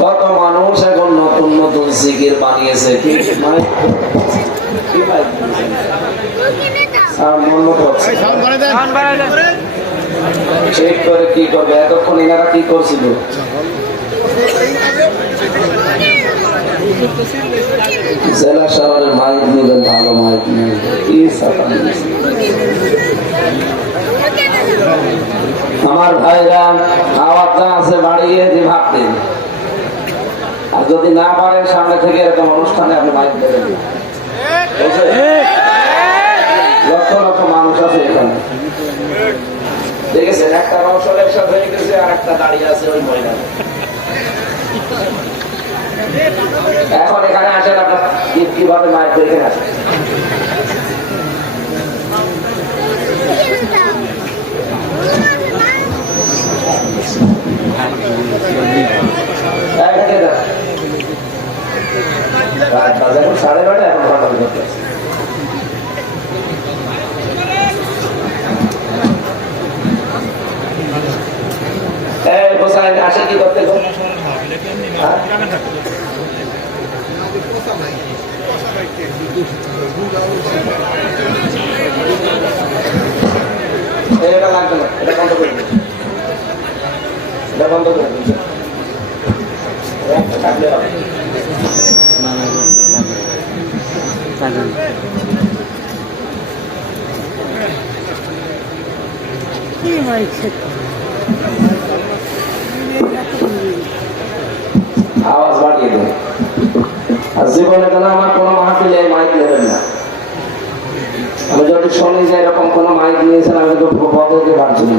কত মানুষ এখন নতুন নতুন সিকির বানিয়েছে কি? চেক করে কি করবে? এতক্ষণ এনারা কি করছিল? জেলা শহরে মাইক নিবেন ভালো মাইক আমার ভাইরা আওয়াজ আছে বাড়িয়ে দিয়ে ভাবতেন যদি না পারেন সামনে থেকে এরকম অনুষ্ঠানে আপনি মাইক দেবেন লক্ষ লক্ষ মানুষ আছে এখানে। একটা রসল একসাথে হয়ে গেছে আর একটা দাঁড়িয়ে আছে ওই মহিলা এখন এখানে আসেন আপনার কীভাবে মাইক দেখে আসেন? রাত বাজে এখন সাড়ে নয়টা এখন ঘণ্টা করতে আসে কি করতে হ্যাঁ? এটা লাগবে এটা বন্ধ করে দিন। এটা বন্ধ করে দিন। থাকলে হবে। কি হয়েছে আওয়াজ বাড়িয়ে দেন আর জীবনে যেন আমার কোনো মাহফিলে মাইক নেবেন না। আমি যদি শুনি যে এরকম কোনো মাইক নিয়েছেন আমি তো বদলকে বাড়ছি না